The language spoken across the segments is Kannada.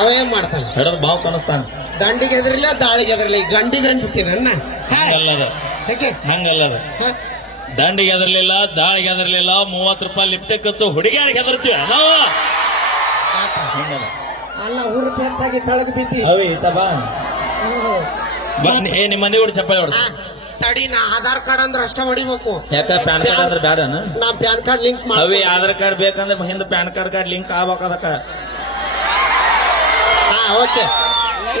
ಅವೇನ್ ಮಾಡ್ತಾನೆ ಹಿಡಿದು ಬಾವು ಕನಸ್ತಾನ. ದಂಡಿಗೆ ಎದ್ರಿಲ್ಲ ದಾಳಿಗೆ ಎದ್ರಲಿ ಗಂಡಿಗೆ ಅನ್ಸ್ತೀನಿ ಅಣ್ಣ ಹಂಗಲ್ಲದ ಯಾಕೆ ಹಂಗಲ್ಲದ. ದಂಡಿಗೆ ಎದರ್ಲಿಲ್ಲ ದಾಳಿಗೆ ಎದರ್ಲಿಲ್ಲ 30 ರೂಪಾಯಿ ಲಿಪ್ಟಿಕ್ ಹಚ್ಚು ಹುಡುಗಿಯಾರಿಗೆ ಹೆದರ್ತೀವಿ ನಾವು. ಅಲ್ಲ ಊರು ಹೆಚ್ಚಾಗಿ ಕೆಳಗೆ ಬಿದ್ದಿ ಅವಿ ತಬಾ ಏ ನಿಮ್ಮ ಮಂದಿ ಕೂಡ ಚಪ್ಪಾಳೆ ಹೊಡ್ಸ. ತಡಿ ನಾ ಆಧಾರ್ ಕಾರ್ಡ್ ಅಂದ್ರೆ ಅಷ್ಟ ಹೊಡಿಬೇಕು. ಯಾಕ ಪ್ಯಾನ್ ಕಾರ್ಡ್ ಅಂದ್ರೆ ಬ್ಯಾಡನ? ನಾ ಪ್ಯಾನ್ ಕಾರ್ಡ್ ಲಿಂಕ್ ಮಾಡಿ ಅವಿ ಆಧಾರ್ ಕಾರ್ಡ್ ಬೇಕಂದ್ರೆ ಹಿಂದೆ ಪ್ಯಾನ್ ಕಾರ್ಡ್ ಲಿಂಕ್ ಆಗ್ಬೇಕು ಅದಕ್ಕ. ಓಕೆ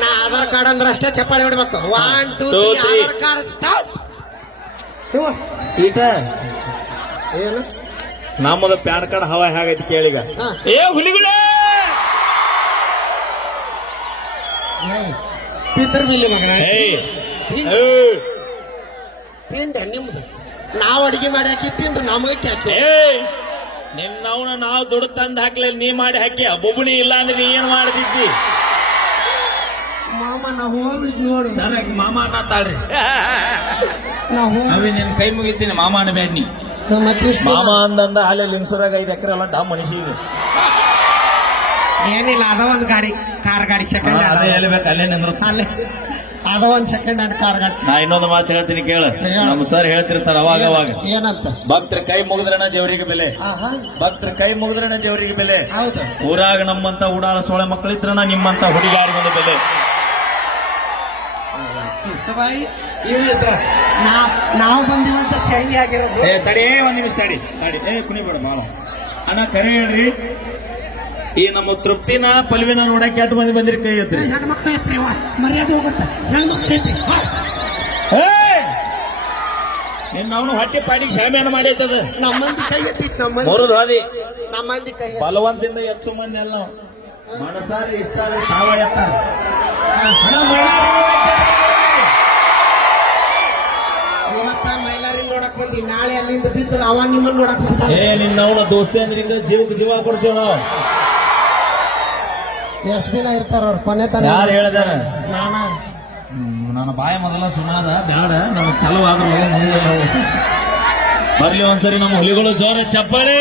ನಾ ಆಧಾರ್ ಕಾರ್ಡ್ ಅಂದ್ರೆ ಅಷ್ಟೇ ಚಪ್ಪಾಳೆ ಹೊಡ್ಬೇಕು. 1 2 3 ಆಧಾರ್ ಕಾರ್ಡ್ ಸ್ಟಾರ್ಟ್. ಈಟ ಏನು ನಮ್ಮದು ಪ್ಯಾನ್ ಕಾರ್ಡ್ ಹವಾ ಹೇಗೈತಿ ಕೇಳಿಗ. ಏ ಹುಲಿಗಳೇ ಪಿತರ್ ಬಿಲ್ಲಿ ಮಗನ ತಿಂಡೆ ನಿಮ್ದು. ನಾವು ಅಡಿಗೆ ಮಾಡಿ ಹಾಕಿ ತಿಂದು ನಮಗೆ ಹಾಕಿ ನಿನ್ನವನ ನಾವು ದುಡ್ಡು ತಂದು ಹಾಕ್ಲಿಲ್ಲ, ನೀ ಮಾಡಿ ಹಾಕಿ. ಬೊಬ್ಬಣಿ ಇಲ್ಲ ಅಂದ್ರೆ ನೀ ಏನ್ ಮಾಡ್ತಿದ್ದಿ? ಮಾಮ ನಾವು ಹೋಗ್ಬಿಟ್ಟು ನೋಡು ಸರ್ ಮಾಮ ಅನ್ನತ್ತಾಳ್ರಿ. ನಾವು ಅವಿ ನಿನ್ ಕೈ ಮುಗಿತೀನಿ ಮಾಮ ಅನ್ಬೇಡ ನೀ. ಮಾಮ ಅಂದಂದ ಅಲ್ಲೇ ಲಿಂಗ್ಸೂರಾಗ 5 ಎಕರೆ ಎಲ್ಲ ಡಾ ಮನುಷ್ಯ ಏನಿಲ್ಲ. ಅದ ಒಂದ್ ಗಾಡಿ ಕಾರ್ ಗಾಡಿ ಸೆಕೆಂಡ್ ಅದೇ ಹೇಳ್ಬೇಕು ಅಲ್ಲೇ ನಿಂದ್ರು. ಅಲ್ಲೇ ಅದ ಒಂದ್ ಸೆಕೆಂಡ್ ಹ್ಯಾಂಡ್ ಕಾರ್ ಗಾಡಿ. ನಾ ಇನ್ನೊಂದು ಮಾತು ಹೇಳ್ತೀನಿ ಕೇಳ. ನಮ್ಮ ಸರ್ ಹೇಳ್ತಿರ್ತಾರ ಅವಾಗ ಅವಾಗ, ಏನಂತ? ಭಕ್ತರ ಕೈ ಮುಗಿದ್ರಣ ದೇವರಿಗೆ ಬೆಲೆ, ಭಕ್ತರ ಕೈ ಮುಗಿದ್ರಣ ದೇವರಿಗೆ ಬೆಲೆ. ಹೌದು. ಊರಾಗ ನಮ್ಮಂತ ಉಡಾಳ ಸೊಳೆ ಮಕ್ಕಳಿದ್ರಣ ನಿಮ್ಮಂತ ಹುಡುಗಾರಿಗೊಂದು ಬೆಲೆ. ಕಿಸಬಾಯಿ ಇವು ಇದ್ರ ನಾವು ಬಂದಿವಂತ ಚೈನಿ ಆಗಿರೋದು. ತಡಿ ಒಂದ್ ನಿಮಿಷ ತಡಿ ತಡಿ. ಕುಣಿಬೇಡ ಬಾಳ ಅಣ್ಣ ಕರೆ ಹೇಳ್ರಿ. ಈ ನಮ್ಮ ತೃಪ್ತಿನ ಪಲ್ವಿನ ನೋಡಕ್ 8 ಮಂದಿ ಬಂದಿರಿ ಕೈ ಎತ್ರಿ. ಹೆಣ್ಮಕ್ಳು ಐತ್ರಿ ಮರ್ಯಾದೆ ಹೋಗುತ್ತ. ಹೆಣ್ಮಕ್ಳು ಐತ್ರಿ ನಿನ್ನ ಅವನು ಹೊಟ್ಟೆ ಪಾಡಿಗೆ ಶಾಮಿಯಾನ ಮಾಡೈತದ. ನಮ್ಮಂದಿ ಕೈ ಎತ್ತಿತ್ತು. ಮುರಿದು ಹೋದಿ ನಮ್ಮಂದಿ ಕೈ ಬಲವಂತಿಂದ ಹೆಚ್ಚು ಮಂದಿ ಎಲ್ಲ ಮನಸಾರಿ ಇಷ್ಟ ತಾವ ಎತ್ತಾರ. ಇವತ್ತ ಮೈಲಾರಿ ನೋಡಕ್ ಬಂದಿ, ನಾಳೆ ಅಲ್ಲಿಂದ ಬಿದ್ದು ಅವ ನಿಮ್ಮನ್ನ ನೋಡಕ್ ಬಂದ. ನಿನ್ನವನ ದೋಸ್ತಿ ಅಂದ್ರಿಂದ ಜೀವಕ್ಕೆ ಜೀವ ಕೊಡ್ತೀವಿ ನಾವು. ಎಷ್ಟು ದಿನ ಇರ್ತಾರ ಅವ್ರ ಕೊನೆ ತನ? ಯಾರು ಹೇಳಿದಾರ? ನಾನಾ ನನ್ನ ಬಾಯ ಮೊದಲ ಸುನಾದ ಬ್ಯಾಡ ನಮ್ಗೆ ಚಲೋ ಆದ್ರೂ ಬರ್ಲಿ ಒಂದ್ಸರಿ ನಮ್ಮ ಹುಲಿಗಳು ಜೋರ ಚಪ್ಪಾಳಿ.